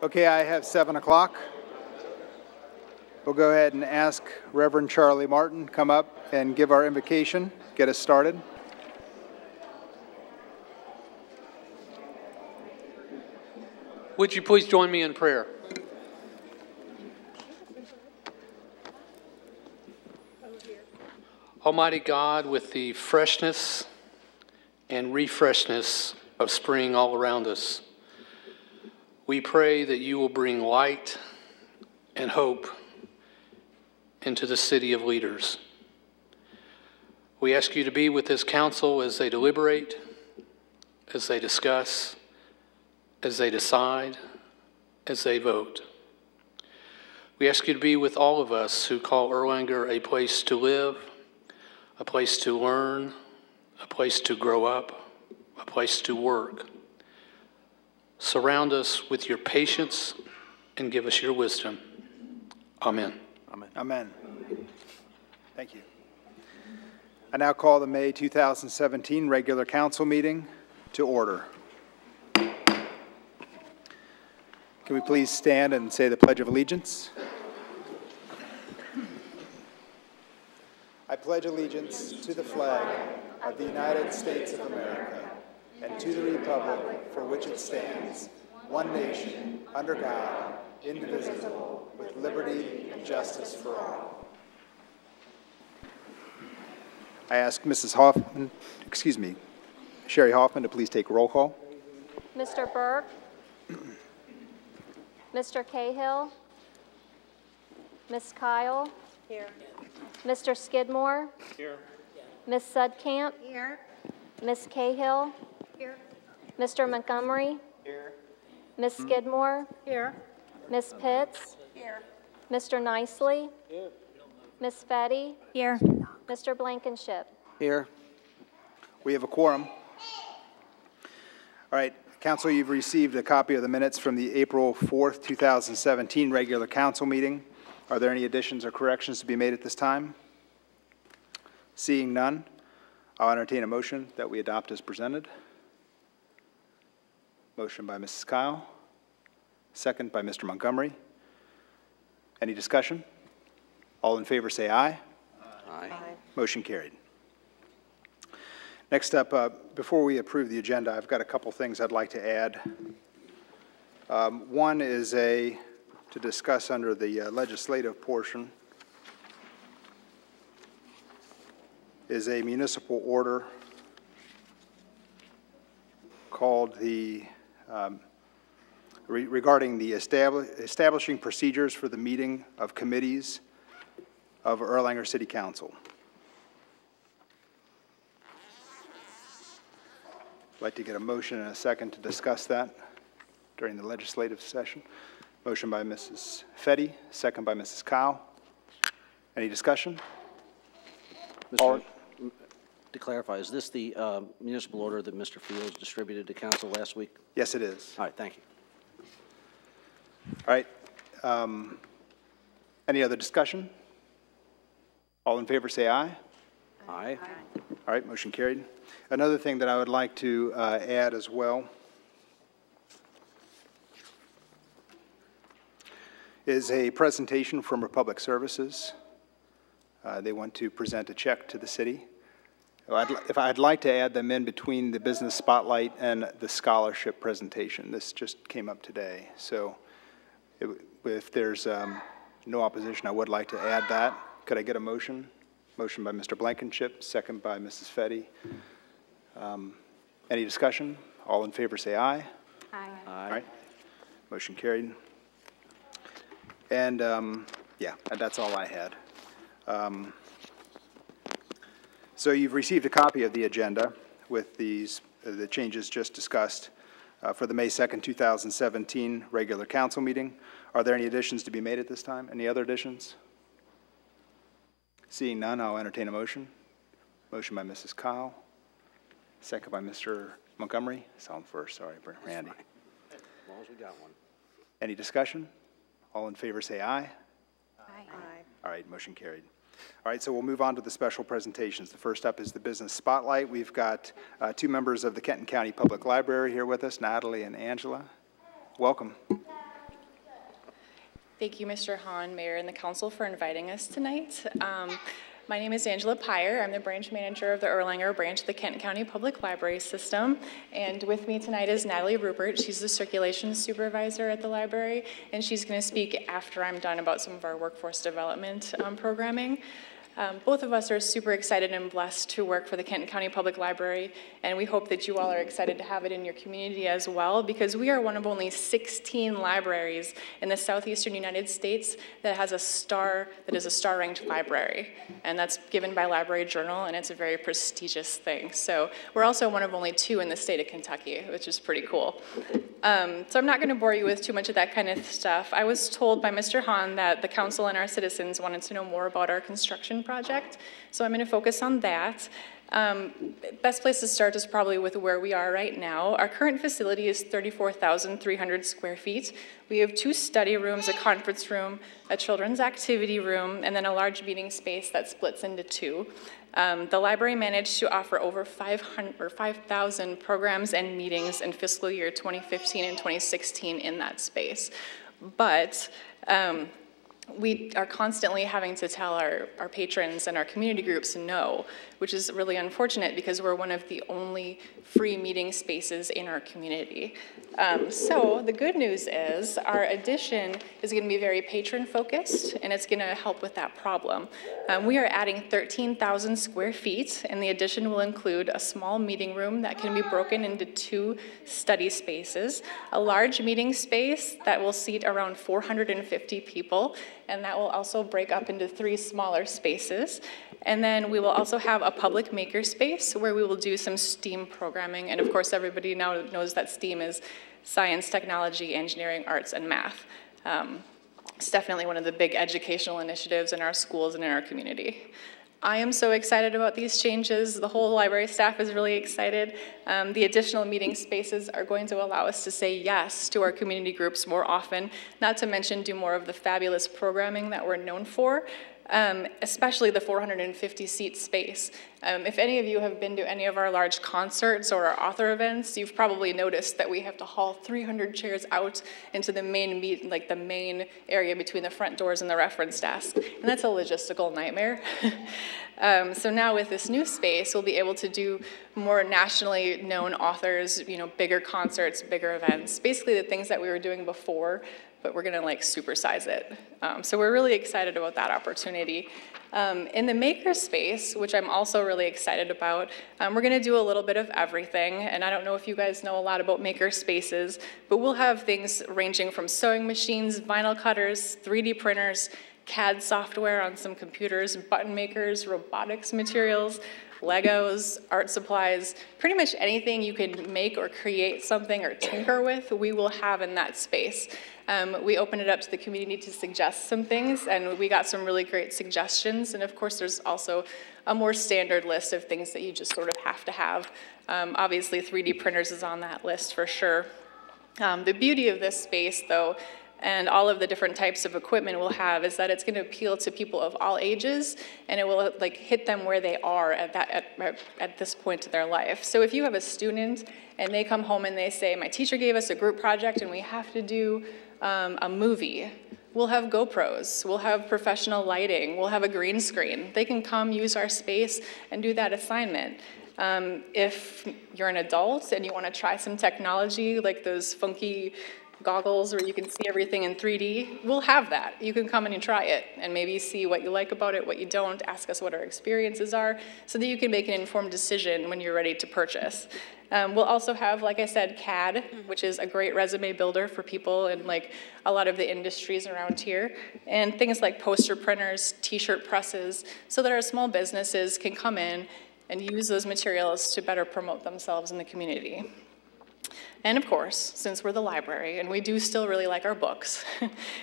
Okay, I have 7 o'clock. We'll go ahead and ask Reverend Charlie Martin to come up and give our invocation, get us started. Would you please join me in prayer? Almighty God, with the freshness and refreshness of spring all around us, we pray that you will bring light and hope into the city of leaders. We ask you to be with this council as they deliberate, as they discuss, as they decide, as they vote. We ask you to be with all of us who call Erlanger a place to live, a place to learn, a place to grow up, a place to work. Surround us with your patience and give us your wisdom. Amen. Amen. Amen. Thank you. I now call the May 2017 regular council meeting to order. Can we please stand and say the Pledge of Allegiance? I pledge allegiance to the flag of the United States of America and to the republic for which it stands, one nation, under God, indivisible, with liberty and justice for all. I ask Sherry Hoffman to please take roll call. Mr. Burke, Mr. Cahill, Ms. Kyle, here. Mr. Skidmore, here. Ms. Sudkamp, here. Ms. Cahill, here. Mr. Montgomery, here. Ms. Skidmore, here. Ms. Pitts, here. Mr. Nicely, here. Ms. Fetty, here. Mr. Blankenship, here. We have a quorum. All right, Council, you've received a copy of the minutes from the April 4th, 2017 regular council meeting. Are there any additions or corrections to be made at this time? Seeing none, I'll entertain a motion that we adopt as presented. Motion by Mrs. Kyle, second by Mr. Montgomery. Any discussion? All in favor say aye. Aye. Motion carried. Next up, before we approve the agenda, I've got a couple things I'd like to add. One is to discuss under the legislative portion is a municipal order called the regarding the establishing procedures for the meeting of committees of Erlanger City Council. I'd like to get a motion and a second to discuss that during the legislative session. Motion by Mrs. Fetty, second by Mrs. Kyle. Any discussion? To clarify, is this the municipal order that Mr. Fields distributed to council last week? Yes, it is. All right, thank you. All right. Any other discussion? All in favor say aye. Aye. All right, motion carried. Another thing that I would like to add as well is a presentation from Republic Services. They want to present a check to the city. I'd like to add them in between the business spotlight and the scholarship presentation. This just came up today. So if there's no opposition, I would like to add that. Could I get a motion? Motion by Mr. Blankenship, second by Mrs. Fetty. Any discussion? All in favor say aye. Aye. Aye. All right. Motion carried. And yeah, that's all I had. So you've received a copy of the agenda with the changes just discussed for the May 2nd, 2017 regular council meeting. Are there any additions to be made at this time? Any other additions? Seeing none, I'll entertain a motion. Motion by Mrs. Kyle, second by Mr. Montgomery. Saw him first, sorry, Randy. As long as we got one. Any discussion? All in favor say aye. Aye. All right, motion carried. All right, so we'll move on to the special presentations. The first up is the business spotlight. We've got two members of the Kenton County Public Library here with us, Natalie and Angela. Welcome. Thank you, Mr. Hahn, Mayor, and the Council for inviting us tonight. My name is Angela Pyer. I'm the branch manager of the Erlanger branch of the Kenton County Public Library System. And with me tonight is Natalie Rupert. She's the circulation supervisor at the library, and she's going to speak after I'm done about some of our workforce development programming. Both of us are super excited and blessed to work for the Kenton County Public Library, and we hope that you all are excited to have it in your community as well, because we are one of only 16 libraries in the southeastern United States that has a star, that is a star-ranked library, and that's given by Library Journal, and it's a very prestigious thing. So we're also one of only 2 in the state of Kentucky, which is pretty cool. So I'm not going to bore you with too much of that kind of stuff. I was told by Mr. Hahn that the council and our citizens wanted to know more about our construction project, so I'm going to focus on that. Best place to start is probably with where we are right now. Our current facility is 34,300 square feet. We have 2 study rooms, a conference room, a children's activity room, and then a large meeting space that splits into 2. The library managed to offer over 5,000 programs and meetings in fiscal year 2015 and 2016 in that space. But we are constantly having to tell our patrons and our community groups no, which is really unfortunate because we're one of the only free meeting spaces in our community. So the good news is our addition is going to be very patron focused, and it's going to help with that problem. We are adding 13,000 square feet, and the addition will include a small meeting room that can be broken into 2 study spaces, a large meeting space that will seat around 450 people, and that will also break up into 3 smaller spaces. And then we will also have a public maker space where we will do some STEAM programming. And of course, everybody now knows that STEAM is science, technology, engineering, arts, and math. It's definitely one of the big educational initiatives in our schools and in our community. I am so excited about these changes. The whole library staff is really excited. The additional meeting spaces are going to allow us to say yes to our community groups more often, not to mention do more of the fabulous programming that we're known for. Especially the 450-seat space. If any of you have been to any of our large concerts or our author events, you've probably noticed that we have to haul 300 chairs out into the main the main area between the front doors and the reference desk, and that's a logistical nightmare. So now with this new space, we'll be able to do more nationally known authors, bigger concerts, bigger events, basically the things that we were doing before, but we're gonna supersize it. So we're really excited about that opportunity. In the maker space, which I'm also really excited about, we're gonna do a little bit of everything, and I don't know if you guys know a lot about maker spaces, but we'll have things ranging from sewing machines, vinyl cutters, 3D printers, CAD software on some computers, button makers, robotics materials, Legos, art supplies, pretty much anything you can make or create something or tinker with, we will have in that space. We opened it up to the community to suggest some things, and we got some really great suggestions. And of course, there's also a more standard list of things that you just sort of have to have. Obviously, 3D printers is on that list for sure. The beauty of this space, though, and all of the different types of equipment we'll have is that it's going to appeal to people of all ages, and it will hit them where they are at this point in their life. So if you have a student and they come home and they say, my teacher gave us a group project and we have to do a movie, we'll have GoPros, we'll have professional lighting, we'll have a green screen. They can come use our space and do that assignment. If you're an adult and you want to try some technology like those funky goggles where you can see everything in 3D, we'll have that. You can come in and try it and maybe see what you like about it, what you don't, ask us what our experiences are, so that you can make an informed decision when you're ready to purchase. We'll also have, like I said, CAD, which is a great resume builder for people in a lot of the industries around here, and things like poster printers, t-shirt presses, so that our small businesses can come in and use those materials to better promote themselves in the community. And of course, since we're the library, and we do still really like our books,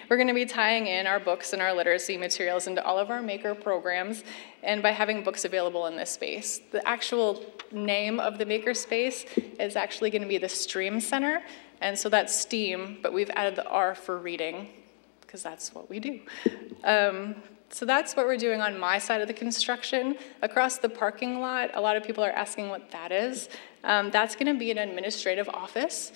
we're going to be tying in our books and our literacy materials into all of our maker programs, and by having books available in this space. The actual name of the maker space is actually going to be the Stream Center, and so that's STEAM, but we've added the R for reading, because that's what we do. So that's what we're doing on my side of the construction. Across the parking lot, a lot of people are asking what that is. That's going to be an administrative office.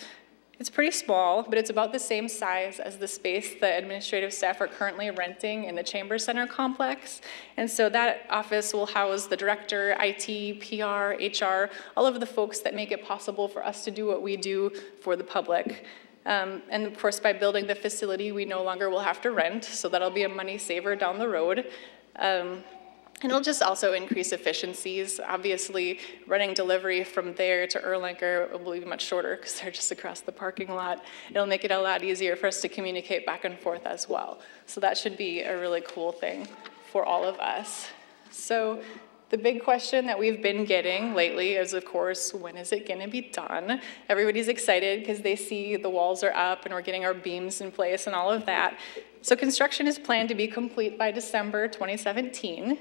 It's pretty small, but it's about the same size as the space the administrative staff are currently renting in the Chamber Center complex. And so that office will house the director, IT, PR, HR, all of the folks that make it possible for us to do what we do for the public. And of course, by building the facility, we no longer will have to rent, so that'll be a money saver down the road. And it'll just also increase efficiencies. Obviously, running delivery from there to Erlanger will be much shorter because they're just across the parking lot. It'll make it a lot easier for us to communicate back and forth as well. So that should be a really cool thing for all of us. So the big question that we've been getting lately is, of course, when is it gonna be done? Everybody's excited because they see the walls are up and we're getting our beams in place and all of that. So construction is planned to be complete by December 2017.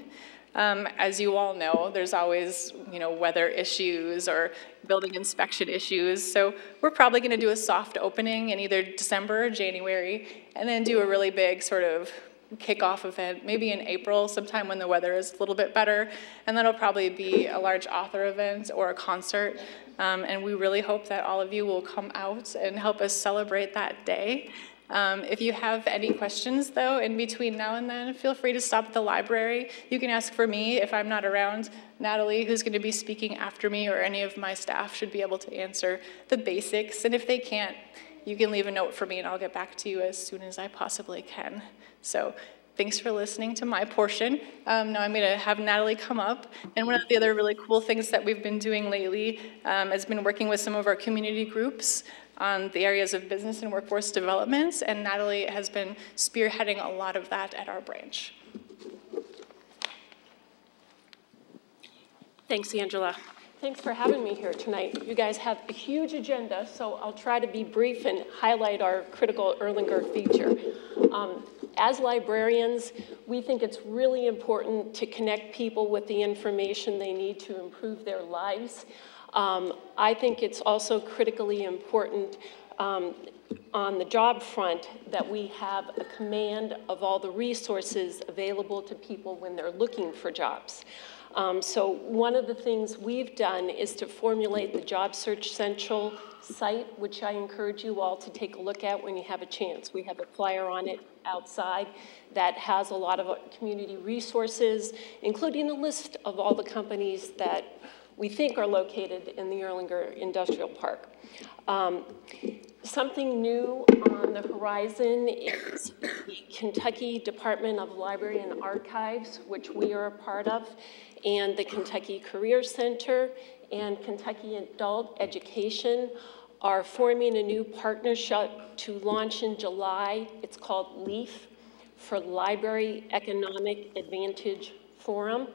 As you all know, there's always, weather issues or building inspection issues. So we're probably gonna do a soft opening in either December or January, and then do a really big sort of kickoff event, maybe in April, sometime when the weather is a little bit better. And that'll probably be a large author event or a concert. And we really hope that all of you will come out and help us celebrate that day. If you have any questions, though, in between now and then, feel free to stop at the library. You can ask for me if I'm not around. Natalie, who's going to be speaking after me, or any of my staff should be able to answer the basics. And if they can't, you can leave a note for me, and I'll get back to you as soon as I possibly can. So thanks for listening to my portion. Now I'm going to have Natalie come up. And one of the other really cool things that we've been doing lately has been working with some of our community groups on the areas of business and workforce development, and Natalie has been spearheading a lot of that at our branch. Thanks, Angela. Thanks for having me here tonight. You guys have a huge agenda, so I'll try to be brief and highlight our critical Erlanger feature. As librarians, we think it's really important to connect people with the information they need to improve their lives. I think it's also critically important on the job front that we have a command of all the resources available to people when they're looking for jobs. So one of the things we've done is to formulate the Job Search Central site, which I encourage you all to take a look at when you have a chance. We have a flyer on it outside that has a lot of community resources, including a list of all the companies that we think are located in the Erlanger Industrial Park. Something new on the horizon is the Kentucky Department of Library and Archives, which we are a part of, and the Kentucky Career Center and Kentucky Adult Education are forming a new partnership to launch in July. It's called LEAF, for Library Economic Advantage Forum.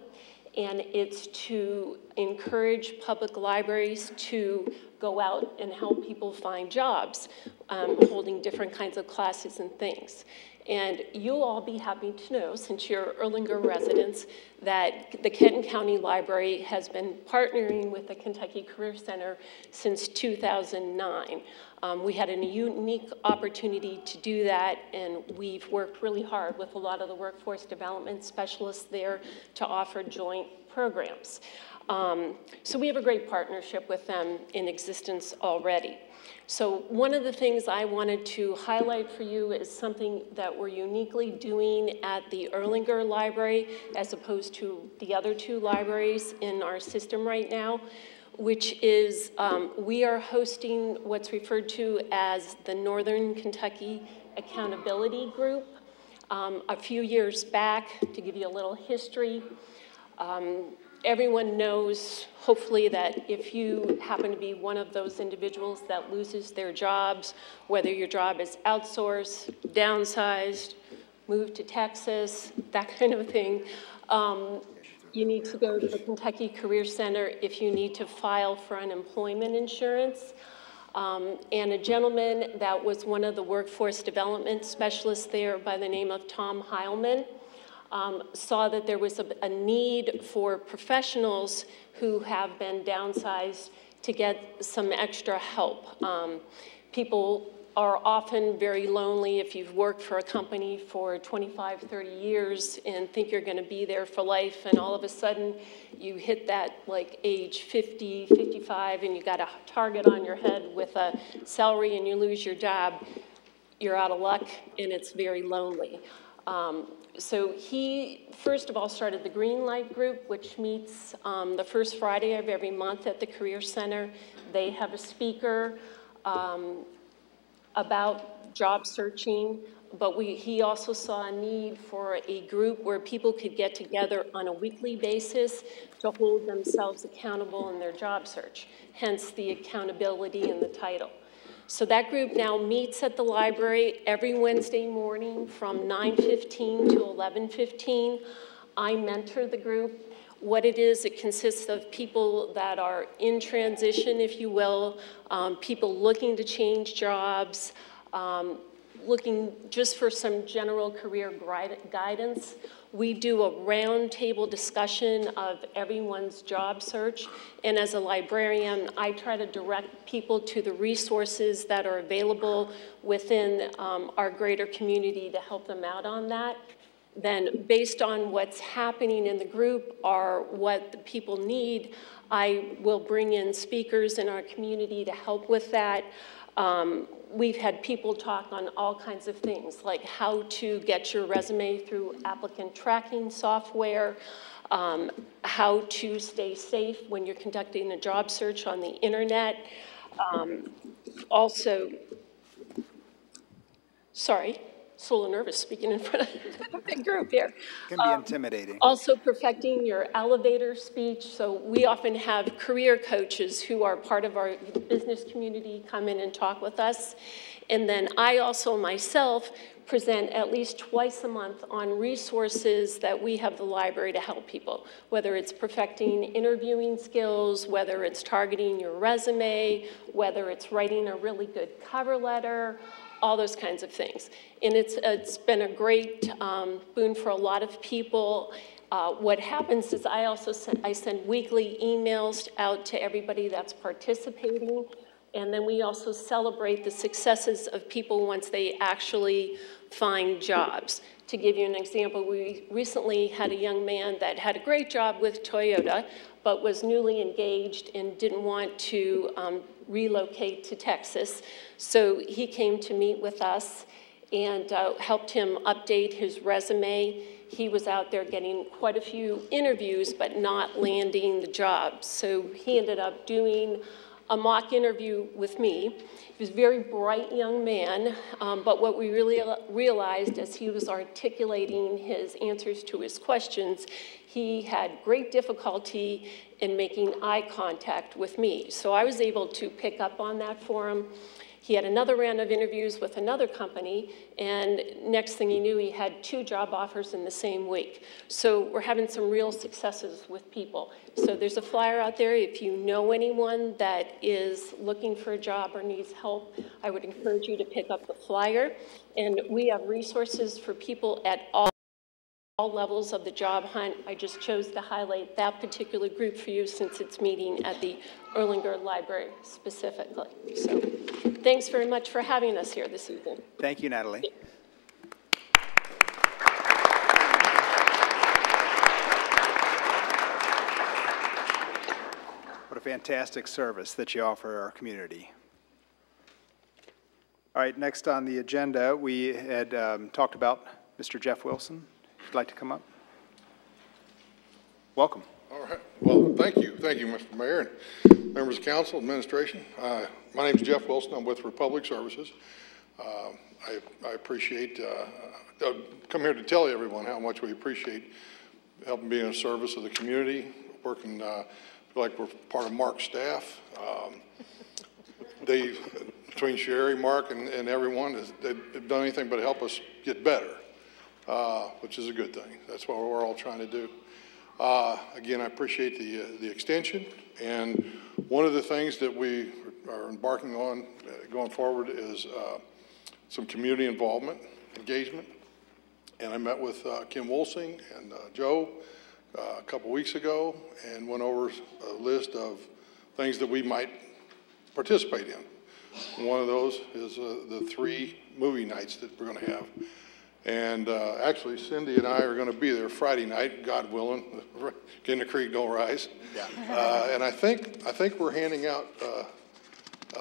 And it's to encourage public libraries to go out and help people find jobs, holding different kinds of classes and things. And you'll all be happy to know, since you're Erlanger residents, that the Kenton County Library has been partnering with the Kentucky Career Center since 2009. We had a unique opportunity to do that, and we've worked really hard with a lot of the workforce development specialists there to offer joint programs. So we have a great partnership with them in existence already. So one of the things I wanted to highlight for you is something that we're uniquely doing at the Erlanger Library as opposed to the other two libraries in our system right now, which is we are hosting what's referred to as the Northern Kentucky Accountability Group. A few years back, to give you a little history, everyone knows, hopefully, that if you happen to be one of those individuals that loses their jobs, whether your job is outsourced, downsized, moved to Texas, that kind of thing, you need to go to the Kentucky Career Center if you need to file for unemployment insurance. And a gentleman that was one of the workforce development specialists there by the name of Tom Heilman saw that there was a need for professionals who have been downsized to get some extra help. People are often very lonely if you've worked for a company for 25, 30 years and think you're going to be there for life, and all of a sudden you hit that like age 50, 55, and you got a target on your head with a salary and you lose your job, you're out of luck, and it's very lonely. So he, first of all, started the Green Light Group, which meets the first Friday of every month at the Career Center. They have a speaker about job searching, but he also saw a need for a group where people could get together on a weekly basis to hold themselves accountable in their job search, hence the accountability in the title. So that group now meets at the library every Wednesday morning from 9:15 to 11:15. I mentor the group. What it is, it consists of people that are in transition, if you will, people looking to change jobs, looking just for some general career guidance. We do a roundtable discussion of everyone's job search, and as a librarian, I try to direct people to the resources that are available within our greater community to help them out on that. Then, based on what's happening in the group or what the people need, I will bring in speakers in our community to help with that. We've had people talk on all kinds of things, like how to get your resume through applicant tracking software, how to stay safe when you're conducting a job search on the internet. Also, sorry, a little nervous speaking in front of a big group here. It can be intimidating. Also perfecting your elevator speech. So we often have career coaches who are part of our business community come in and talk with us. And then I also myself present at least twice a month on resources that we have the library to help people, whether it's perfecting interviewing skills, whether it's targeting your resume, whether it's writing a really good cover letter, all those kinds of things. And it's been a great boon for a lot of people. What happens is I send weekly emails out to everybody that's participating, and then we also celebrate the successes of people once they actually find jobs. To give you an example, we recently had a young man that had a great job with Toyota, but was newly engaged and didn't want to relocate to Texas. So he came to meet with us and helped him update his resume. He was out there getting quite a few interviews, but not landing the job. So he ended up doing a mock interview with me. He was a very bright young man, but what we really realized as he was articulating his answers to his questions, he had great difficulty in making eye contact with me. So I was able to pick up on that for him. He had another round of interviews with another company, and next thing he knew, he had 2 job offers in the same week. So we're having some real successes with people. So there's a flyer out there. If you know anyone that is looking for a job or needs help, I would encourage you to pick up the flyer. And we have resources for people at all levels of the job hunt. I just chose to highlight that particular group for you since it's meeting at the Erlanger Library specifically. So thanks very much for having us here this evening. Thank you, Natalie. What a fantastic service that you offer our community. All right, next on the agenda, we had talked about Mr. Jeff Wilson. If you'd like to come up. Welcome. All right. Well, thank you. Thank you, Mr. Mayor and members of council, administration. My name is Jeff Wilson. I'm with Republic Services. I appreciate, come here to tell everyone how much we appreciate helping being a service of the community, working, feel like we're part of Mark's staff. Between Sherry, Mark, and everyone, they've done anything but help us get better, which is a good thing. That's what we're all trying to do. Again, I appreciate the extension, and one of the things that we are embarking on going forward is some community involvement, engagement, and I met with Kim Wolsing and Joe a couple weeks ago and went over a list of things that we might participate in. One of those is the 3 movie nights that we're going to have. And actually, Cindy and I are going to be there Friday night, God willing. Again, the creek don't rise. Yeah. And I think we're handing out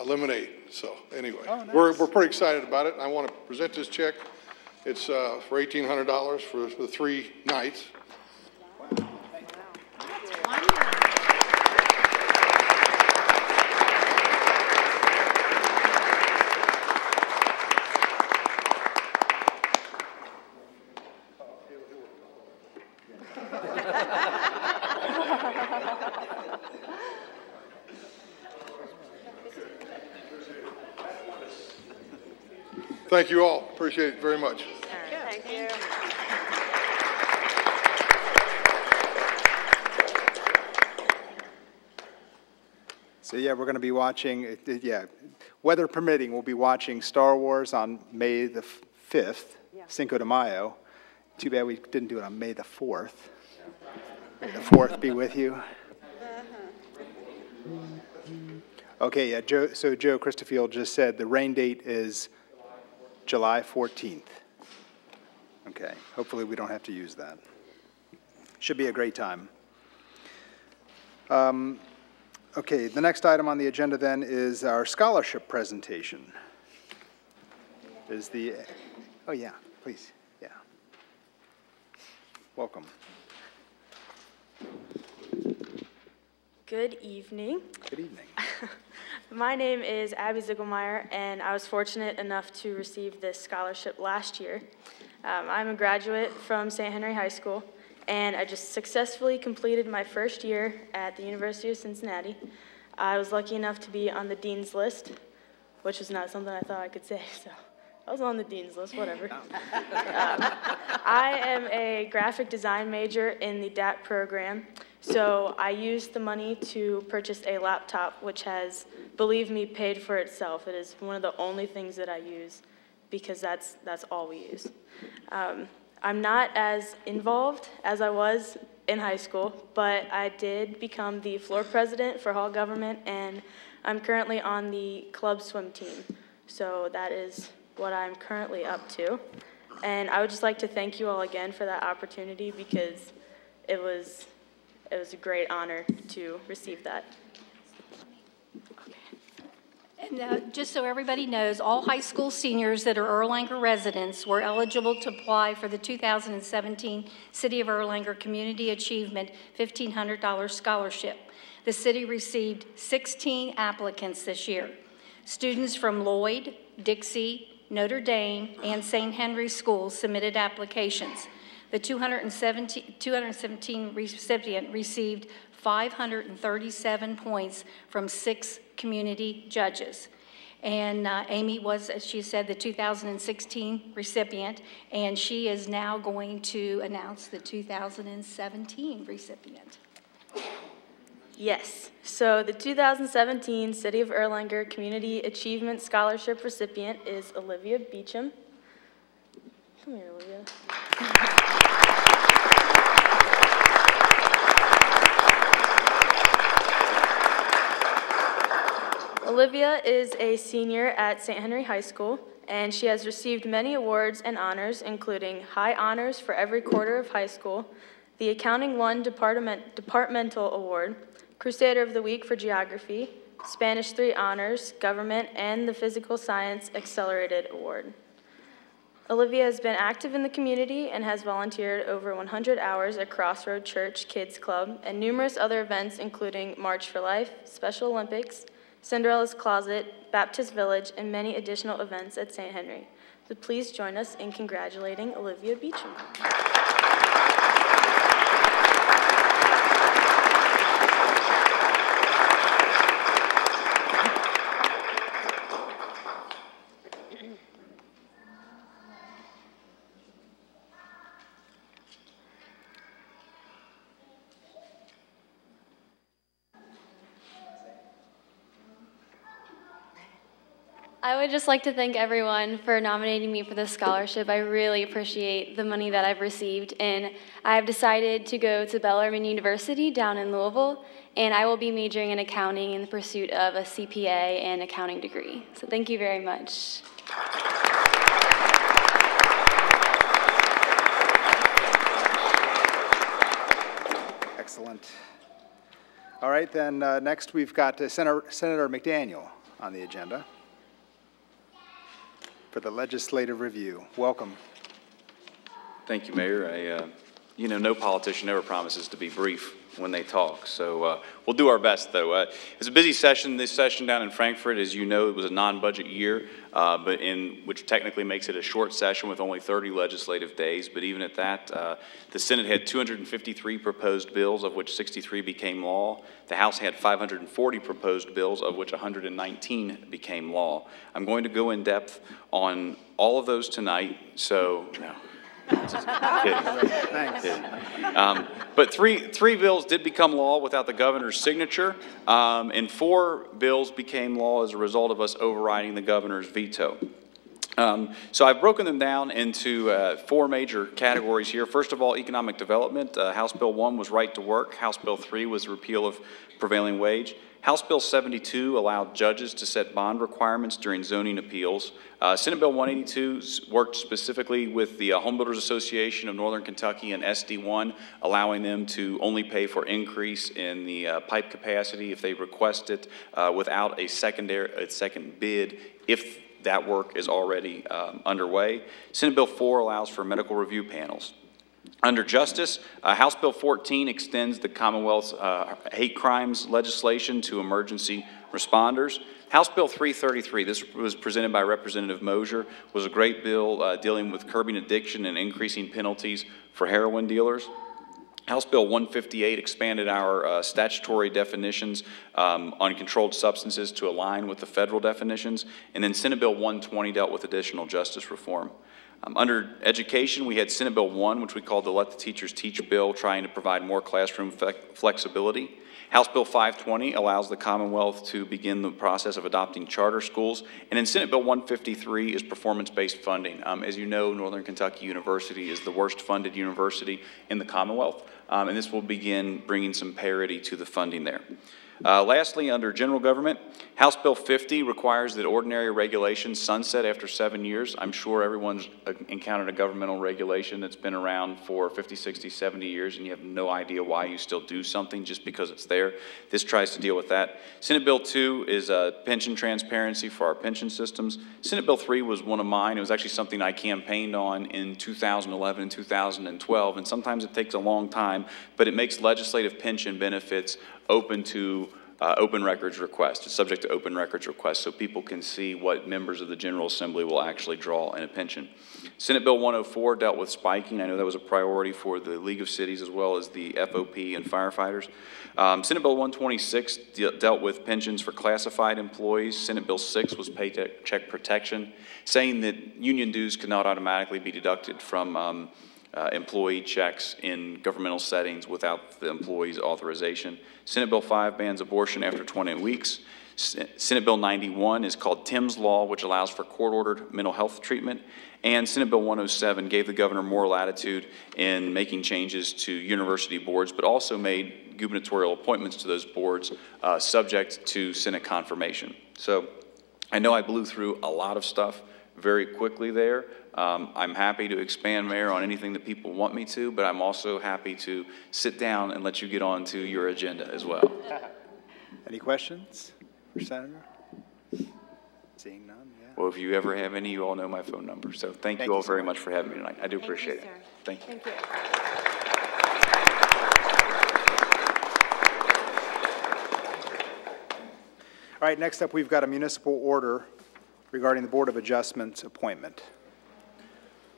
lemonade. So anyway, nice. we're pretty excited about it. I want to present this check. It's for $1,800 for the 3 nights. Thank you all. Appreciate it very much. Thank you. So yeah, we're going to be watching, weather permitting, we'll be watching Star Wars on May the 5th, Cinco de Mayo. Too bad we didn't do it on May the 4th. May the 4th be with you. Okay, yeah, Joe Christofield just said the rain date is July 14th. Okay, hopefully we don't have to use that. Should be a great time. Okay, the next item on the agenda then is our scholarship presentation. Oh yeah, please, yeah. Welcome. Good evening. Good evening. My name is Abby Ziegelmeyer, and I was fortunate enough to receive this scholarship last year. I'm a graduate from St. Henry High School, and I just successfully completed my first year at the University of Cincinnati. I was lucky enough to be on the dean's list, which was not something I thought I could say, so I was on the dean's list, whatever. I am a graphic design major in the DAP program, so I used the money to purchase a laptop, which has, believe me, paid for itself. It is one of the only things that I use because that's all we use. I'm not as involved as I was in high school, but I did become the floor president for hall government, and I'm currently on the club swim team. So that is what I'm currently up to. And I would just like to thank you all again for that opportunity because it was a great honor to receive that. And just so everybody knows, all high school seniors that are Erlanger residents were eligible to apply for the 2017 City of Erlanger Community Achievement $1,500 scholarship. The city received 16 applicants this year. Students from Lloyd, Dixie, Notre Dame, and St. Henry schools submitted applications. The 217 recipient received 537 points from 6 community judges. And Amy was, as she said, the 2016 recipient, and she is now going to announce the 2017 recipient. Yes, so the 2017 City of Erlanger Community Achievement Scholarship recipient is Olivia Beecham. Come here, Olivia. Olivia is a senior at St. Henry High School, and she has received many awards and honors, including high honors for every quarter of high school, the Accounting 1 Departmental Award, Crusader of the Week for Geography, Spanish 3 Honors, Government, and the Physical Science Accelerated Award. Olivia has been active in the community and has volunteered over 100 hours at Crossroad Church Kids Club and numerous other events including March for Life, Special Olympics, Cinderella's Closet, Baptist Village, and many additional events at St. Henry. So please join us in congratulating Olivia Beecham. I would just like to thank everyone for nominating me for this scholarship. I really appreciate the money that I've received, and I have decided to go to Bellarmine University down in Louisville, and I will be majoring in accounting in the pursuit of a CPA and accounting degree. So thank you very much. Excellent. All right, then next we've got Senator McDaniel on the agenda for the legislative review. Welcome. Thank you, Mayor. You know, no politician ever promises to be brief when they talk, so we'll do our best, though. It was a busy session. This session down in Frankfurt, as you know, it was a non-budget year, but which technically makes it a short session with only 30 legislative days. But even at that, the Senate had 253 proposed bills, of which 63 became law. The House had 540 proposed bills, of which 119 became law. I'm going to go in depth on all of those tonight, so no. Kidding. But three bills did become law without the governor's signature, and 4 bills became law as a result of us overriding the governor's veto. So I've broken them down into 4 major categories here. First of all, economic development. House Bill 1 was right to work. House Bill 3 was repeal of prevailing wage. House Bill 72 allowed judges to set bond requirements during zoning appeals. Senate Bill 182 worked specifically with the Home Builders Association of Northern Kentucky and SD1, allowing them to only pay for increase in the pipe capacity if they request it without a second bid if that work is already underway. Senate Bill 4 allows for medical review panels. Under Justice, House Bill 14 extends the Commonwealth's hate crimes legislation to emergency responders. House Bill 333, this was presented by Representative Mosier, was a great bill dealing with curbing addiction and increasing penalties for heroin dealers. House Bill 158 expanded our statutory definitions on controlled substances to align with the federal definitions. And then Senate Bill 120 dealt with additional justice reform. Under education, we had Senate Bill 1, which we called the Let the Teachers Teach bill, trying to provide more classroom flexibility. House Bill 520 allows the Commonwealth to begin the process of adopting charter schools. And in Senate Bill 153 is performance-based funding. As you know, Northern Kentucky University is the worst funded university in the Commonwealth, and this will begin bringing some parity to the funding there. Lastly, under general government, House Bill 50 requires that ordinary regulations sunset after 7 years. I'm sure everyone's encountered a governmental regulation that's been around for 50, 60, 70 years, and you have no idea why you still do something just because it's there. This tries to deal with that. Senate Bill 2 is pension transparency for our pension systems. Senate Bill 3 was one of mine. It was actually something I campaigned on in 2011 and 2012, and sometimes it takes a long time, but it makes legislative pension benefits open to open records request. It's subject to open records request so people can see what members of the General Assembly will actually draw in a pension. Senate Bill 104 dealt with spiking. I know that was a priority for the League of Cities as well as the FOP and firefighters. Senate Bill 126 dealt with pensions for classified employees. Senate Bill 6 was paycheck protection, saying that union dues could not automatically be deducted from employee checks in governmental settings without the employee's authorization. Senate Bill 5 bans abortion after 20 weeks. Senate Bill 91 is called Tim's Law, which allows for court-ordered mental health treatment. And Senate Bill 107 gave the governor more latitude in making changes to university boards, but also made gubernatorial appointments to those boards subject to Senate confirmation. So I know I blew through a lot of stuff very quickly there. I'm happy to expand, Mayor, on anything that people want me to, but I'm also happy to sit down and let you get on to your agenda as well. Any questions for Senator? Seeing none, yeah. Well, if you ever have any, you all know my phone number. So thank you all very much for having me tonight. I do appreciate it. Thank you. Thank you. All right, next up, we've got a municipal order regarding the Board of Adjustments appointment.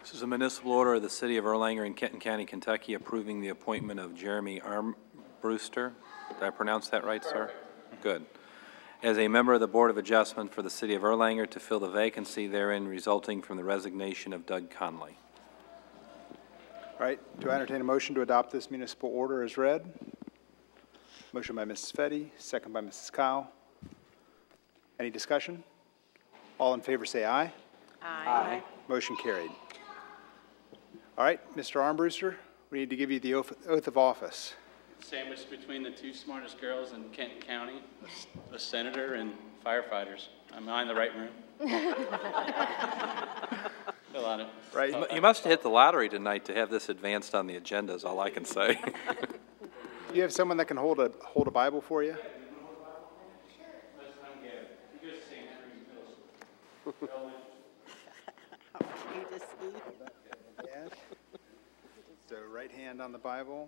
This is a municipal order of the City of Erlanger in Kenton County, Kentucky, approving the appointment of Jeremy Armbruster. Did I pronounce that right, sir? Good. As a member of the Board of Adjustment for the City of Erlanger to fill the vacancy therein resulting from the resignation of Doug Conley. All right, do I entertain a motion to adopt this municipal order as read? Motion by Mrs. Fetty, second by Mrs. Kyle. Any discussion? All in favor say aye. Aye. Motion carried. All right, Mr. Armbruster, we need to give you the oath of office. Sandwiched between the two smartest girls in Kenton County, a senator and firefighters. Am I in the right room? A lot of right. You must have hit the lottery tonight to have this advanced on the agenda, is all I can say. You have someone that can hold a Bible for you? So right hand on the Bible.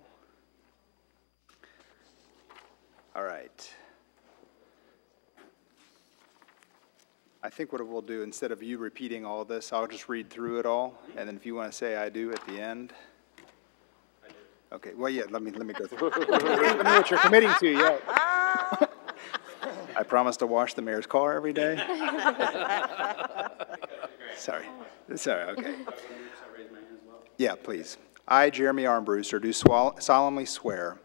All right. I think what we'll do, instead of you repeating all of this, I'll just read through it all, and then if you want to say I do at the end. I do. Okay, well, yeah, let me go through. Let me know what you're committing to, yeah. I promise to wash the mayor's car every day. Sorry, okay. Yeah, please. I, Jeremy Armbruster, do solemnly swear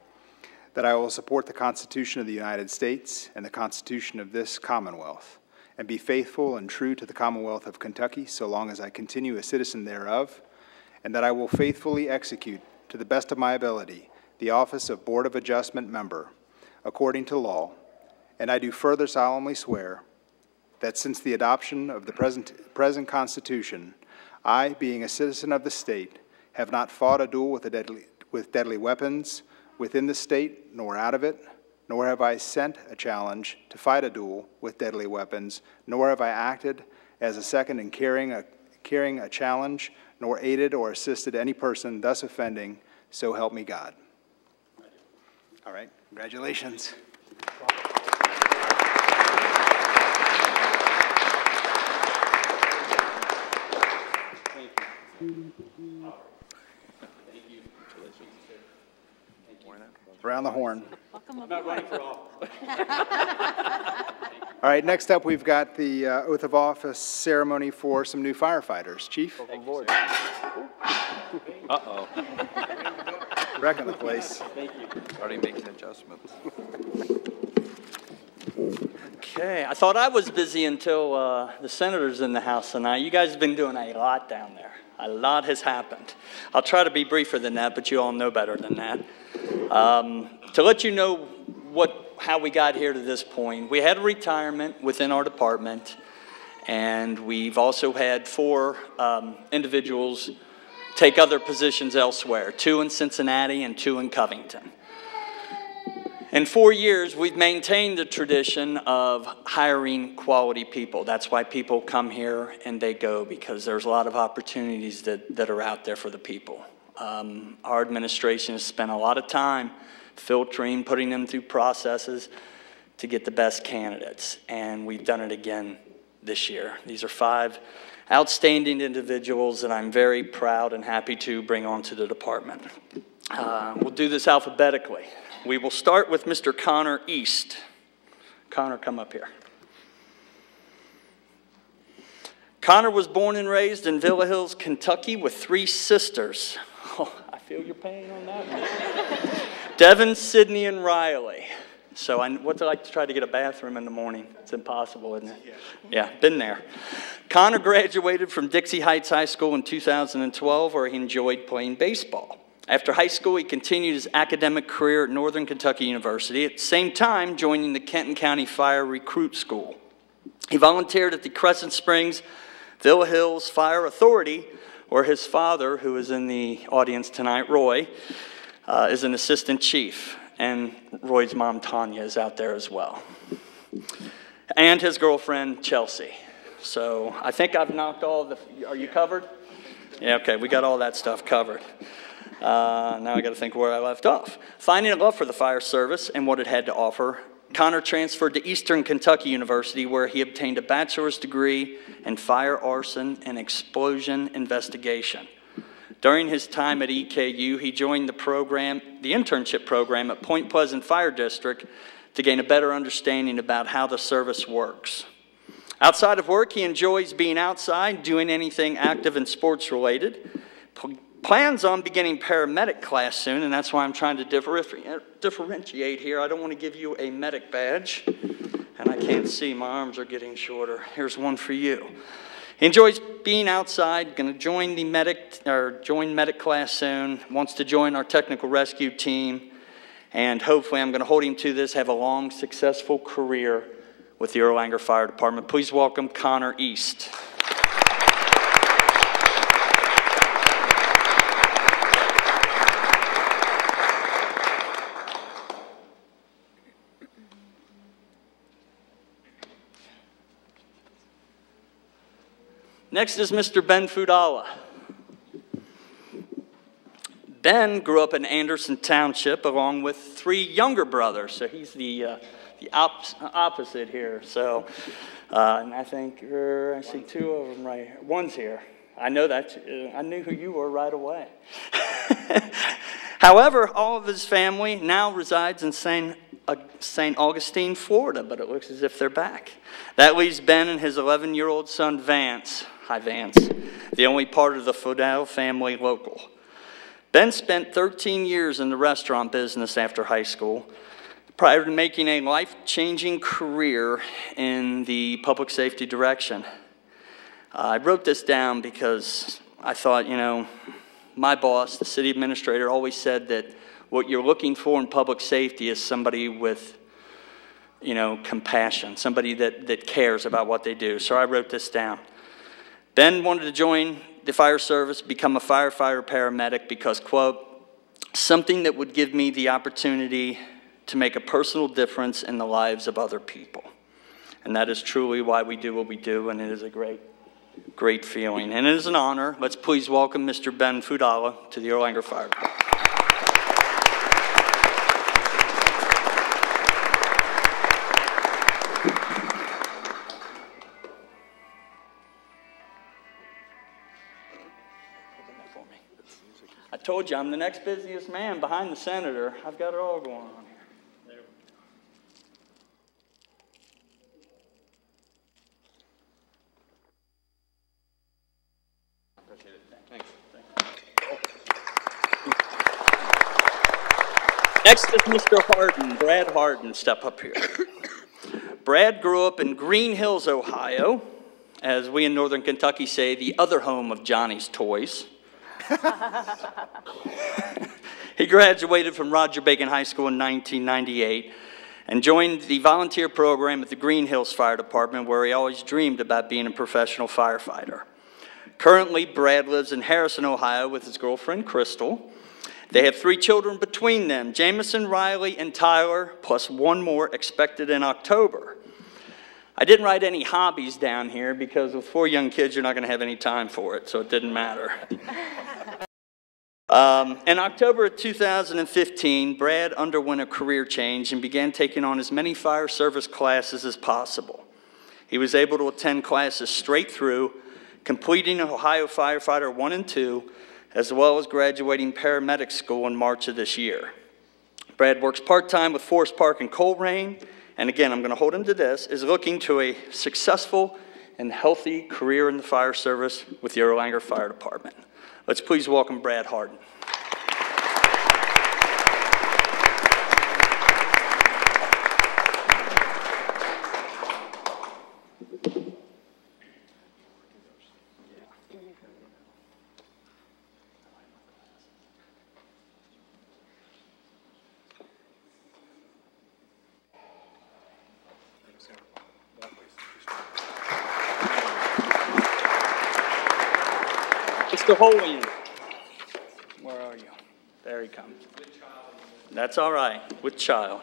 that I will support the Constitution of the United States and the Constitution of this Commonwealth, and be faithful and true to the Commonwealth of Kentucky so long as I continue a citizen thereof, and that I will faithfully execute, to the best of my ability, the office of Board of Adjustment member, according to law. And I do further solemnly swear that since the adoption of the present Constitution, I, being a citizen of the state, have not fought a duel with deadly weapons within the state nor out of it, nor have I sent a challenge to fight a duel with deadly weapons, nor have I acted as a second in carrying a challenge, nor aided or assisted any person thus offending, so help me God. All right, congratulations. Around the horn. I'm not running for office. All right, next up we've got the oath of office ceremony for some new firefighters. Chief? Uh-oh. Wrecking the place. Thank you. Already making adjustments. Okay, I thought I was busy until the senator's in the house tonight. You guys have been doing a lot down there. A lot has happened. I'll try to be briefer than that, but you all know better than that. To let you know how we got here to this point, we had a retirement within our department, and we've also had 4 individuals take other positions elsewhere, 2 in Cincinnati and 2 in Covington. In 4 years, we've maintained the tradition of hiring quality people. That's why people come here and they go, because there's a lot of opportunities that are out there for the people. Our administration has spent a lot of time filtering, putting them through processes to get the best candidates, and we've done it again this year. These are 5 outstanding individuals that I'm very proud and happy to bring onto the department. We'll do this alphabetically. We will start with Mr. Connor East. Connor, come up here. Connor was born and raised in Villa Hills, Kentucky with 3 sisters. Oh, I feel your pain on that one. Devin, Sydney, and Riley. So what's it like to try to get a bathroom in the morning? It's impossible, isn't it? Yeah, been there. Connor graduated from Dixie Heights High School in 2012, where he enjoyed playing baseball. After high school, he continued his academic career at Northern Kentucky University, at the same time joining the Kenton County Fire Recruit School. He volunteered at the Crescent Springs Villa Hills Fire Authority, where his father, who is in the audience tonight, Roy, is an assistant chief, and Roy's mom, Tanya, is out there as well, and his girlfriend, Chelsea. So I think I've knocked all of the, are you covered? Yeah, okay, we got all that stuff covered. Now I got to think where I left off. Finding a love for the fire service and what it had to offer, Connor transferred to Eastern Kentucky University, where he obtained a bachelor's degree in fire arson and explosion investigation. During his time at EKU, he joined the internship program at Point Pleasant Fire District to gain a better understanding about how the service works. Outside of work, he enjoys being outside, doing anything active and sports related. Plans on beginning paramedic class soon, and that's why I'm trying to differentiate here. I don't want to give you a medic badge. And I can't see, my arms are getting shorter. Here's one for you. He enjoys being outside, going to join the medic class soon, wants to join our technical rescue team, and hopefully I'm going to hold him to this, have a long, successful career with the Erlanger Fire Department. Please welcome Connor East. Next is Mr. Ben Fudala. Ben grew up in Anderson Township along with 3 younger brothers, so he's the opposite here. So, and I think I see 2 of them right here. One's here. I know that. I knew who you were right away. However, all of his family now resides in St. Augustine, Florida, but it looks as if they're back. That leaves Ben and his 11-year-old son, Vance. Hi, Vance. The only part of the Fudala family local. Ben spent 13 years in the restaurant business after high school, prior to making a life-changing career in the public safety direction. I wrote this down because I thought, you know, my boss, the city administrator, always said that what you're looking for in public safety is somebody with, you know, compassion, somebody that cares about what they do. So I wrote this down. Ben wanted to join the fire service, become a firefighter paramedic because, quote, something that would give me the opportunity to make a personal difference in the lives of other people. And that is truly why we do what we do, and it is a great, great feeling. And it is an honor. Let's please welcome Mr. Ben Fudala to the Erlanger Fire Department. I told you I'm the next busiest man behind the senator. I've got it all going on here. Appreciate it. Thanks. Next is Mr. Harden, Brad Harden. Step up here. Brad grew up in Green Hills, Ohio, as we in Northern Kentucky say, the other home of Johnny's Toys. He graduated from Roger Bacon High School in 1998 and joined the volunteer program at the Green Hills Fire Department, where he always dreamed about being a professional firefighter. Currently, Brad lives in Harrison, Ohio with his girlfriend, Crystal. They have 3 children between them, Jamison, Riley, and Tyler, plus 1 more expected in October. I didn't write any hobbies down here because with 4 young kids, you're not going to have any time for it, so it didn't matter. In October of 2015, Brad underwent a career change and began taking on as many fire service classes as possible. He was able to attend classes straight through, completing Ohio Firefighter 1 and 2, as well as graduating paramedic school in March of this year. Brad works part-time with Forest Park and Colerain, and again, I'm going to hold him to this, is looking to a successful and healthy career in the fire service with the Erlanger Fire Department. Let's please welcome Brad Harden. Mr. Holing, where are you? There he comes. That's all right, with child.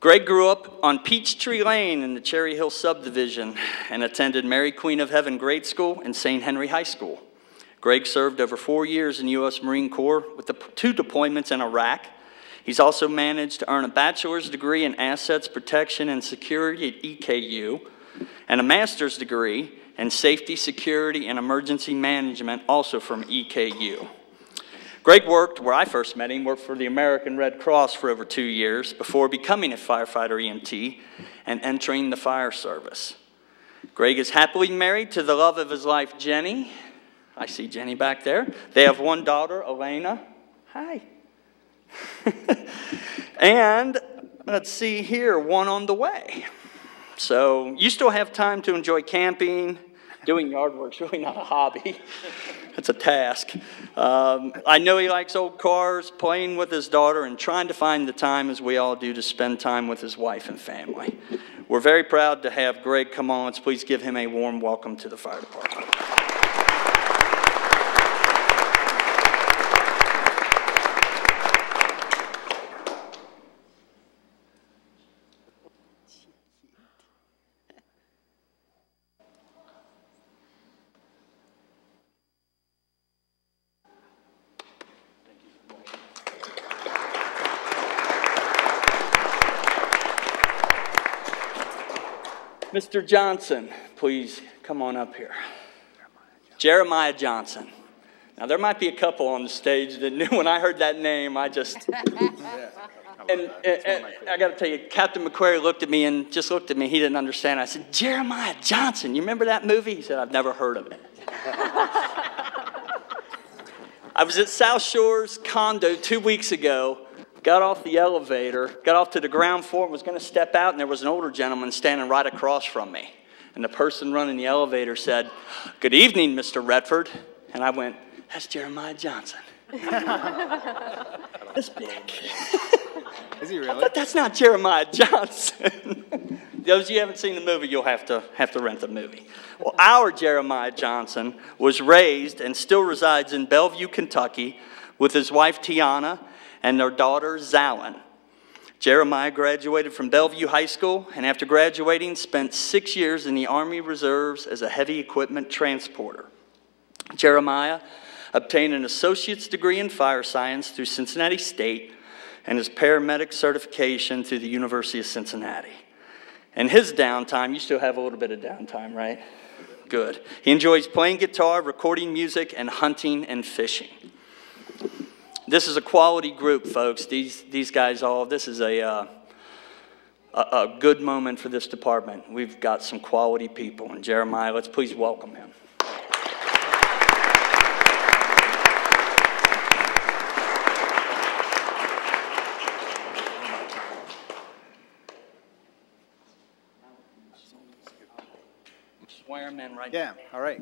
Greg grew up on Peachtree Lane in the Cherry Hill subdivision and attended Mary Queen of Heaven Grade School and St. Henry High School. Greg served over 4 years in U.S. Marine Corps with 2 deployments in Iraq. He's also managed to earn a bachelor's degree in Assets Protection and Security at EKU and a master's degree in Safety, Security, and Emergency Management, also from EKU. Greg worked, where I first met him, worked for the American Red Cross for over 2 years before becoming a firefighter EMT and entering the fire service. Greg is happily married to the love of his life, Jenny. I see Jenny back there. They have 1 daughter, Elena. Hi. And Let's see here, one on the way. So you still have time to enjoy camping. Doing yard work's really not a hobby. It's a task. I know he likes old cars, playing with his daughter, and trying to find the time, as we all do, to spend time with his wife and family. We're very proud to have Greg come on. Let's please give him a warm welcome to the fire department. Mr. Johnson, please come on up here. Jeremiah Johnson. Now, there might be a couple on the stage that knew when I heard that name, I just... and I got to tell you, Captain McQuarrie looked at me and just looked at me. He didn't understand. I said, Jeremiah Johnson, you remember that movie? He said, I've never heard of it. I was at South Shore's condo 2 weeks ago. Got off the elevator, got off to the ground floor, was going to step out, and there was an older gentleman standing right across from me. And the person running the elevator said, "Good evening, Mr. Redford." And I went, "That's Jeremiah Johnson." This big. Is he really? But that's not Jeremiah Johnson. Those of you who haven't seen the movie, you'll have to rent the movie. Well, our Jeremiah Johnson was raised and still resides in Bellevue, Kentucky, with his wife, Tiana, and their daughter, Zalyn. Jeremiah graduated from Bellevue High School, and after graduating, spent 6 years in the Army Reserves as a heavy equipment transporter. Jeremiah obtained an associate's degree in fire science through Cincinnati State and his paramedic certification through the University of Cincinnati. In his downtime, you still have a little bit of downtime, right? Good. He enjoys playing guitar, recording music, and hunting and fishing. This is a quality group, folks. These guys all, this is a good moment for this department. We've got some quality people. And Jeremiah, let's please welcome him. Swear him in right now. Yeah, all right.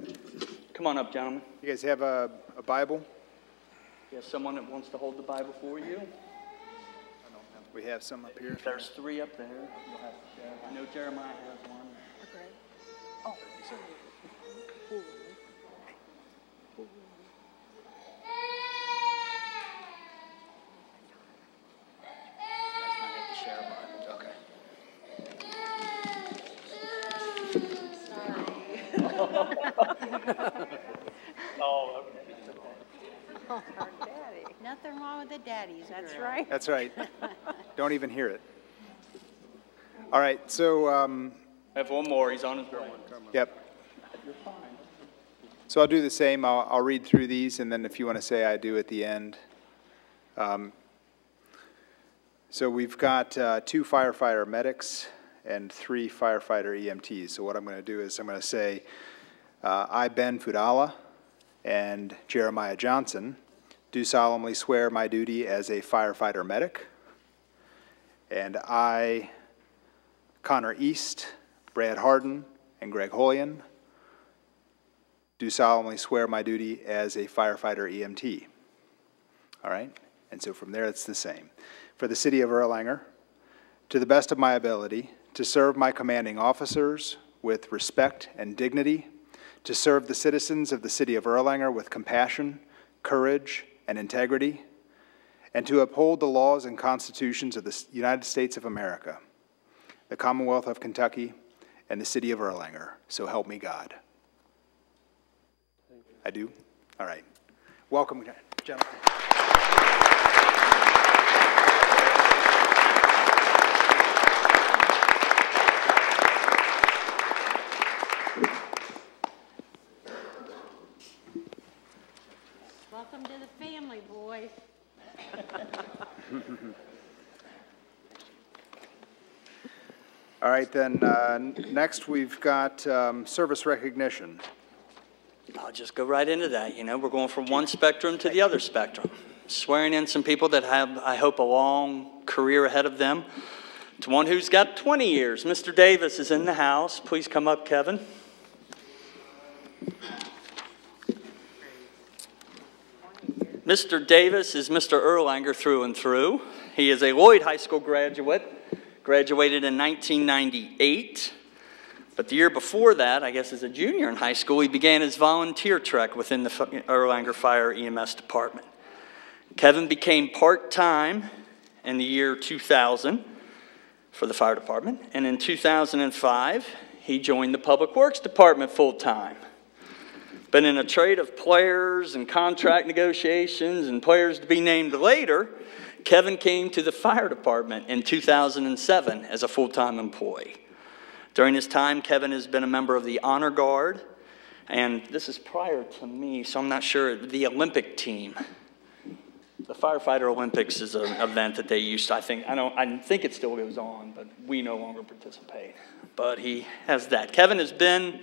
Come on up, gentlemen. You guys have a Bible? You have someone that wants to hold the Bible for you? We have some up here. There's 3 up there. You'll have to share. I know Jeremiah has one. Okay. Oh, Nothing wrong with the daddies, that's right. That's right. Don't even hear it. All right, so... I have one more. He's on his way. Yep. So I'll do the same. I'll read through these, and then if you want to say I do at the end. So we've got 2 firefighter medics and 3 firefighter EMTs. So what I'm going to do is I'm going to say, I, Ben Fudala, and Jeremiah Johnson, do solemnly swear my duty as a firefighter medic. And I, Connor East, Brad Harden, and Greg Holian, do solemnly swear my duty as a firefighter EMT. All right? And so from there, it's the same. For the city of Erlanger, to the best of my ability, to serve my commanding officers with respect and dignity, to serve the citizens of the city of Erlanger with compassion, courage, and integrity, and to uphold the laws and constitutions of the United States of America, the Commonwealth of Kentucky, and the city of Erlanger. So help me God. I do? All right. Welcome, gentlemen. Welcome to the family, boys. All right, then next we've got service recognition. I'll just go right into that. You know, we're going from one spectrum to the other spectrum. Swearing in some people that have, I hope, a long career ahead of them. To one who's got 20 years, Mr. Davis is in the house. Please come up, Kevin. Mr. Davis is Mr. Erlanger through and through. He is a Lloyd High School graduate, graduated in 1998. But the year before that, I guess as a junior in high school, he began his volunteer trek within the Erlanger Fire EMS department. Kevin became part-time in the year 2000 for the fire department, and in 2005, he joined the Public Works Department full-time. But in a trade of players and contract negotiations and players to be named later, Kevin came to the fire department in 2007 as a full-time employee. During this time, Kevin has been a member of the Honor Guard, and this is prior to me, so I'm not sure, the Olympic team. The Firefighter Olympics is an event that they used to, I think it still goes on, but we no longer participate. But he has that. Kevin has been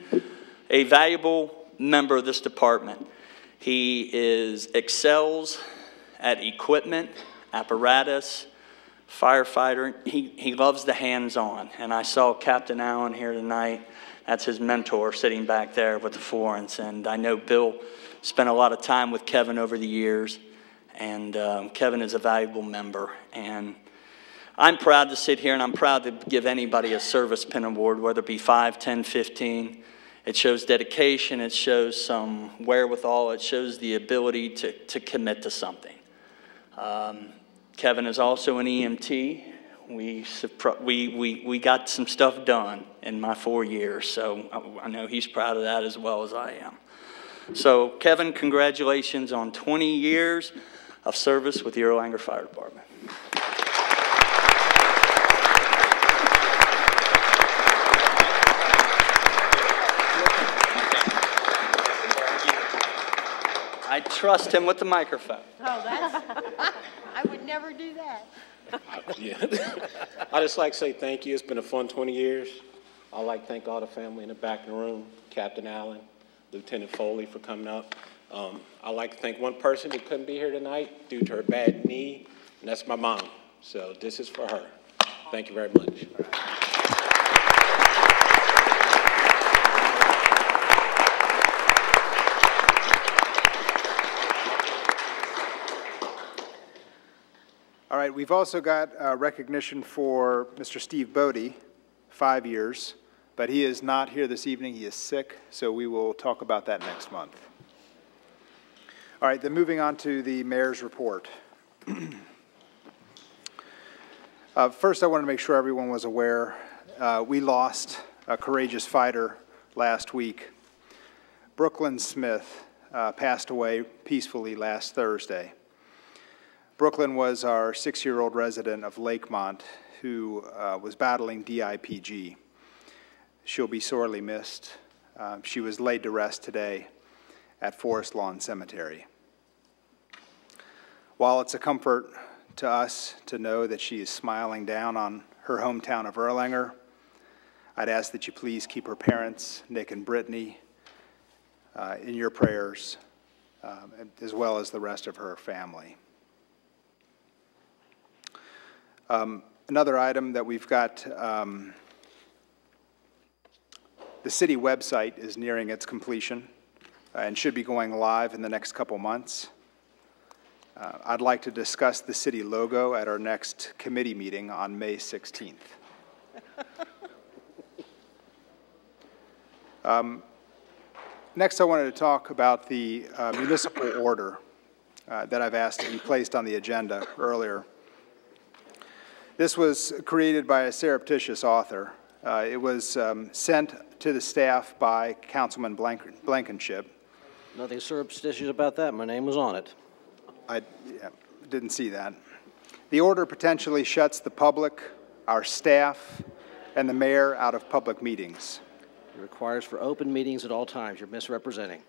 a valuable member of this department. He excels at equipment, apparatus, firefighter. He loves the hands-on. And I saw Captain Allen here tonight. That's his mentor sitting back there with the Florence. And I know Bill spent a lot of time with Kevin over the years. And Kevin is a valuable member. And I'm proud to sit here, and I'm proud to give anybody a service pin award, whether it be 5, 10, 15. It shows dedication. It shows some wherewithal. It shows the ability to commit to something. Kevin is also an EMT. We got some stuff done in my 4 years, so I know he's proud of that as well as I am. So, Kevin, congratulations on 20 years of service with the Erlanger Fire Department. I trust him with the microphone. Oh, I would never do that. Yeah. I just like to say thank you. It's been a fun 20 years. I'd like to thank all the family in the back of the room, Captain Allen, Lieutenant Foley for coming up. I'd like to thank one person who couldn't be here tonight due to her bad knee, and that's my mom. So this is for her. Thank you very much. All right, we've also got recognition for Mr. Steve Bodie, 5 years, but he is not here this evening. He is sick, so we will talk about that next month. All right, then moving on to the mayor's report. First, I want to make sure everyone was aware we lost a courageous fighter last week. Brooklyn Smith passed away peacefully last Thursday. Brooklyn was our 6-year-old resident of Lakemont who was battling DIPG. She'll be sorely missed. She was laid to rest today at Forest Lawn Cemetery. While it's a comfort to us to know that she is smiling down on her hometown of Erlanger, I'd ask that you please keep her parents, Nick and Brittany, in your prayers, as well as the rest of her family. Another item that we've got, the city website is nearing its completion and should be going live in the next couple months. I'd like to discuss the city logo at our next committee meeting on May 16th. Next, I wanted to talk about the municipal order that I've asked to be placed on the agenda earlier. This was created by a surreptitious author. It was sent to the staff by Councilman Blankenship. Nothing surreptitious about that. My name was on it. I didn't see that. The order potentially shuts the public, our staff, and the mayor out of public meetings. It requires for open meetings at all times. You're misrepresenting.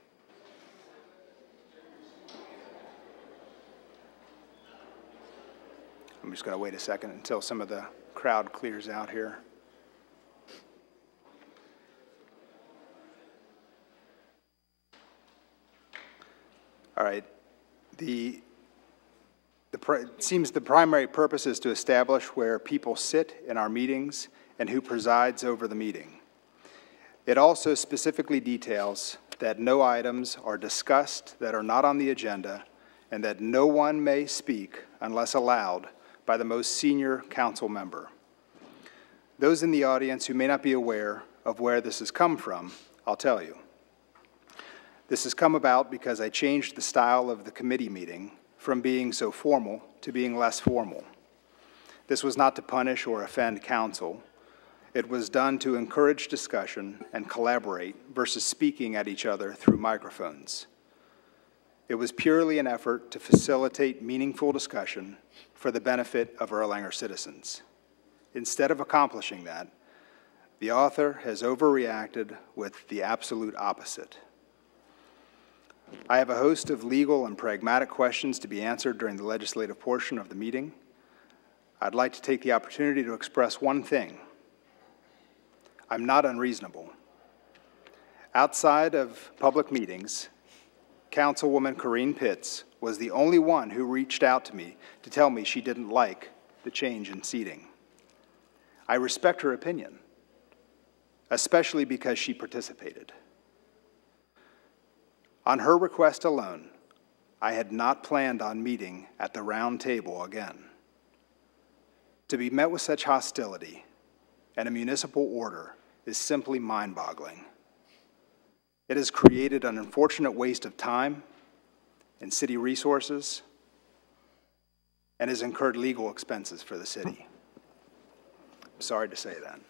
I'm just going to wait a second until some of the crowd clears out here. All right. The seems the primary purpose is to establish where people sit in our meetings and who presides over the meeting. It also specifically details that no items are discussed that are not on the agenda and that no one may speak unless allowed by the most senior council member. Those in the audience who may not be aware of where this has come from, I'll tell you. This has come about because I changed the style of the committee meeting from being so formal to being less formal. This was not to punish or offend council. It was done to encourage discussion and collaborate versus speaking at each other through microphones. It was purely an effort to facilitate meaningful discussion for the benefit of Erlanger citizens. Instead of accomplishing that, the author has overreacted with the absolute opposite. I have a host of legal and pragmatic questions to be answered during the legislative portion of the meeting. I'd like to take the opportunity to express one thing. I'm not unreasonable. Outside of public meetings, Councilwoman Corinne Pitts was the only one who reached out to me to tell me she didn't like the change in seating. I respect her opinion, especially because she participated. On her request alone, I had not planned on meeting at the round table again. To be met with such hostility and a municipal order is simply mind-boggling. It has created an unfortunate waste of time and city resources and has incurred legal expenses for the city. I'm sorry to say that.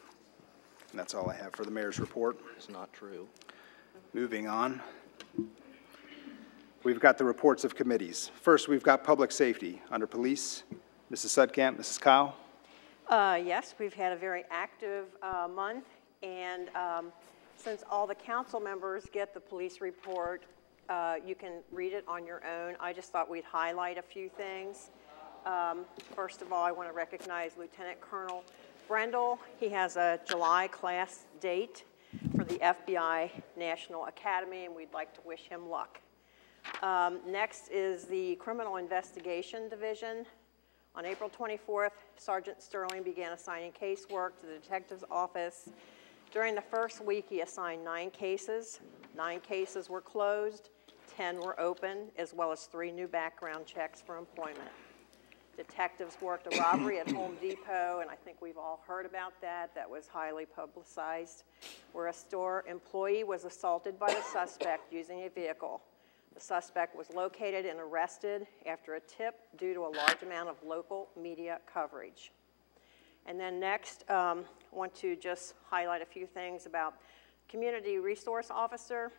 And that's all I have for the mayor's report. It's not true. Moving on. We've got the reports of committees. First, we've got public safety. Under police, Mrs. Sudkamp, Mrs. Kyle. Yes, we've had a very active month, and since all the council members get the police report, you can read it on your own. I just thought we'd highlight a few things. First of all, I want to recognize Lieutenant Colonel Brendel. He has a July class date for the FBI National Academy, and we'd like to wish him luck. Next is the Criminal Investigation Division. On April 24th, Sergeant Sterling began assigning casework to the detective's office. During the first week, he assigned 9 cases. 9 cases were closed, 10 were open, as well as 3 new background checks for employment. Detectives worked a robbery at Home Depot, and I think we've all heard about that. That was highly publicized, where a store employee was assaulted by the suspect using a vehicle. The suspect was located and arrested after a tip due to a large amount of local media coverage. And then next, I want to just highlight a few things about Community Resource Officer.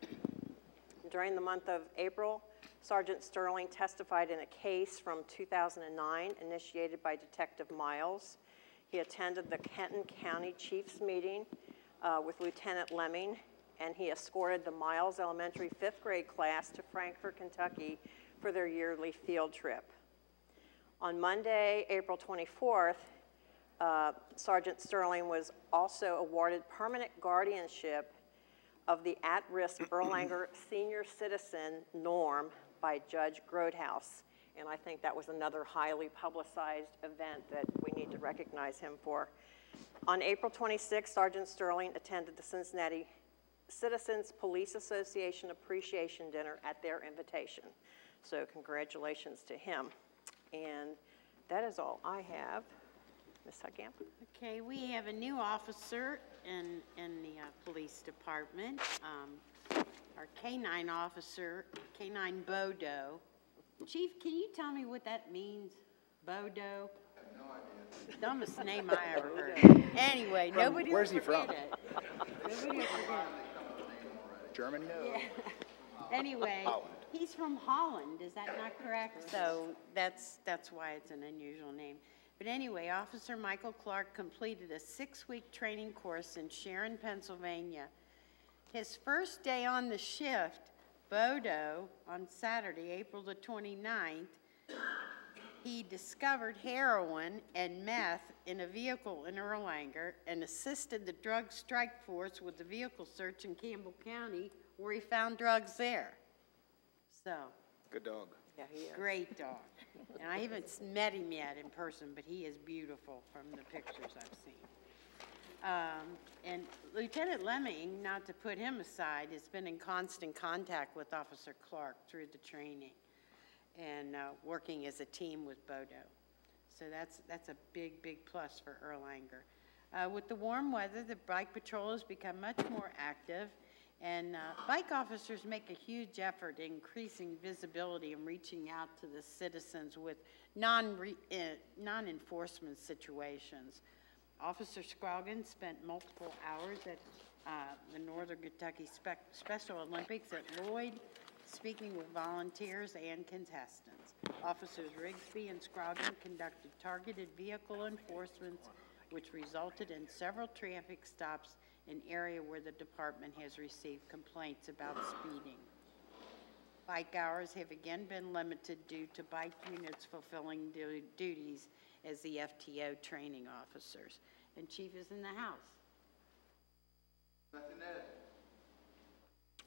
During the month of April, Sergeant Sterling testified in a case from 2009 initiated by Detective Miles. He attended the Kenton County Chiefs meeting with Lieutenant Lemming, and he escorted the Miles Elementary 5th grade class to Frankfort, Kentucky for their yearly field trip. On Monday, April 24th, Sergeant Sterling was also awarded permanent guardianship of the at-risk Erlanger senior citizen Norm by Judge Grothaus. And I think that was another highly publicized event that we need to recognize him for. On April 26th, Sergeant Sterling attended the Cincinnati Citizens Police Association Appreciation Dinner at their invitation. So congratulations to him. And that is all I have. Ms. Huggamp. Okay, we have a new officer in the police department. Our K-9 officer, K-9 Bodo. Chief, can you tell me what that means, Bodo? I have no idea. Dumbest name I ever heard. Anyway, nobody Where's he from? Nobody will forget it. German? No. Yeah. Anyway, he's from Holland, is that not correct? So that's why it's an unusual name. But anyway, Officer Michael Clark completed a 6-week training course in Sharon, Pennsylvania. His first day on the shift, Bodo, on Saturday, April the 29th, he discovered heroin and meth in a vehicle in Erlanger and assisted the drug strike force with the vehicle search in Campbell County, where he found drugs there. So. Good dog. Yeah, he is. Great dog. And I haven't met him yet in person, but he is beautiful from the pictures I've seen. And Lieutenant Lemming, not to put him aside, has been in constant contact with Officer Clark through the training and working as a team with Bodo. So that's a big, big plus for Erlanger. With the warm weather, the bike patrol has become much more active, and bike officers make a huge effort increasing visibility and reaching out to the citizens with non-enforcement situations. Officer Scroggin spent multiple hours at the Northern Kentucky Special Olympics at Lloyd, speaking with volunteers and contestants. Officers Rigsby and Scroggin conducted targeted vehicle enforcements, which resulted in several traffic stops in area where the department has received complaints about speeding. Bike hours have again been limited due to bike units fulfilling duties as the FTO training officers. And Chief is in the house.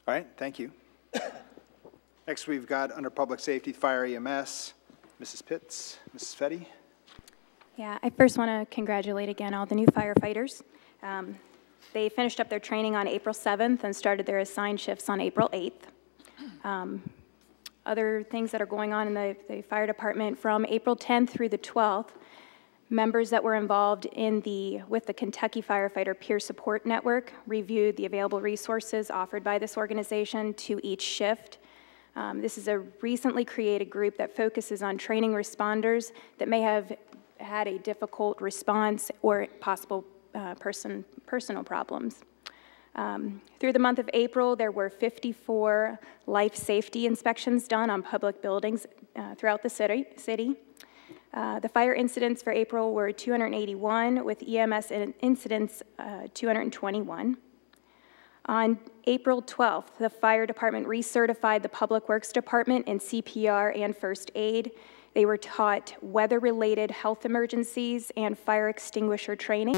All right, thank you. Next, we've got under Public Safety, Fire EMS, Mrs. Pitts, Mrs. Fetty. Yeah, I first want to congratulate again all the new firefighters. They finished up their training on April 7th and started their assigned shifts on April 8th. Other things that are going on in the fire department from April 10th through the 12th, members that were involved with the Kentucky Firefighter Peer Support Network reviewed the available resources offered by this organization to each shift. This is a recently created group that focuses on training responders that may have had a difficult response or possible personal problems. Through the month of April, there were 54 life safety inspections done on public buildings throughout the city. The fire incidents for April were 281, with EMS incidents 221. On April 12th, the fire department recertified the Public Works Department in CPR and first aid. They were taught weather-related health emergencies and fire extinguisher training.